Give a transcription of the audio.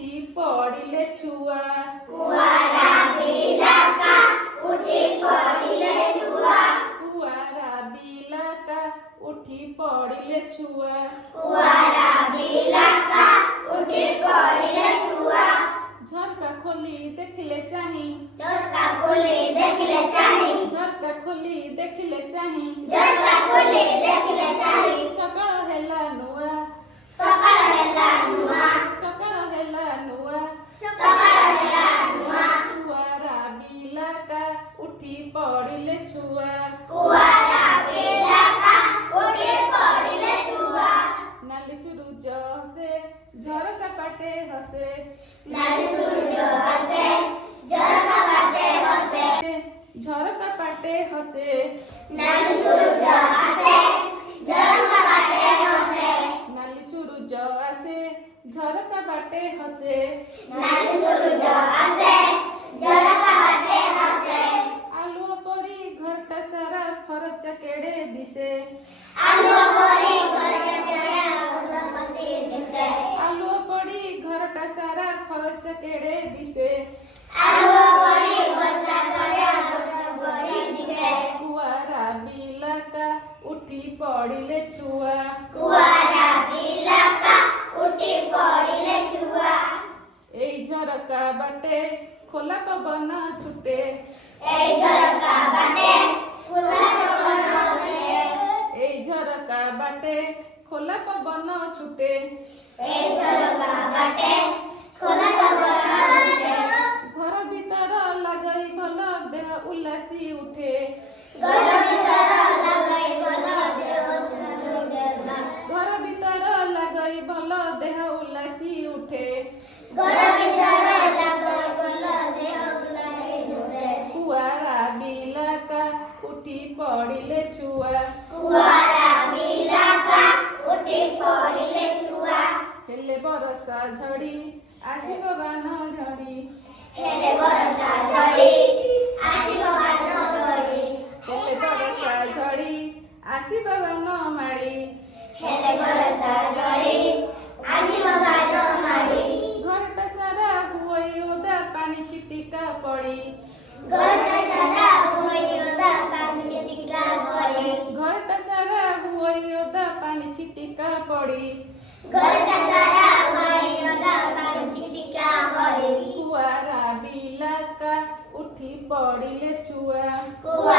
उठी पड़िले छुआ कुआरा बिलका उठी पड़िले छुआ कुआरा बिलका उठी पड़िले छुआ कुआरा बिलका उठी पड़िले छुआ झरका खोली देखले चाही झरका खोली देखले चाही झरका खोली देखले चाही झरका खोली देखले चाही सकाळ हेला नुआ सकाळ हेला नुआ सकाळ हेला नुआ सकाळ हेला नुआ कुआरा बिलका उठी पड़िले छुआ कुआरा बिलका उठी पड़िले छुआ नाली सुरुज हसे झरका पाटे हसे नाली सूरज हसे झरका पाटे हसे झरका पाटे हसे नाली सूरज हसे झरका पाटे हसे नाली सुरुज आसे झरका बाटे हसे नाली सूरज हसे झरका पाटे हसे आलू परी घरटा सारा फरच केड़े दिसे आलू परी घरटा सारा फरच दिसे आलू पड़ी घरटा सारा फरच केड़े दिसे आलू परी घरटा सारा फरच दिसे कुआरा बिलका उठी पड़िले छुआ कुआरा बिलका उठी पड़िले छुआ एई झरका बाटे खोला पवन छुटे ए झरका बाटे खुला पवन छुटे एई झरका बाटे खोला पवन छुटे ए झरका बाटे खुला पवन छुटे घर भीतर लगई भल देह उल्लासी उठे घर भीतर लगई भल देह उठे घर भीतर लगई भल देह उल्लासी उठे घर भीतर लगई भल देह उठे कुआरा बिलका उठी पड़िले छुआ कुआरा बिलका उठी पड़िले छुआ हेले बरसा झड़ी आसिब बान झड़ी हेले बरसा झड़ी आसिब बान झड़ी हेले बरसा झड़ी आसिब बान माड़ी हेले बरसा झड़ी आसिब बान माड़ी घरटा सारा हुई ओदा पानी छिटिका पड़ी घर सारा होइदा पानी चिटिका पड़ी घरटा सारा हुई ओदा पानी छिटिका पड़ी घर सारा होइदा पानी चिटिका पड़ी कुआरा बिलका उठी पड़िले छुआ कुआ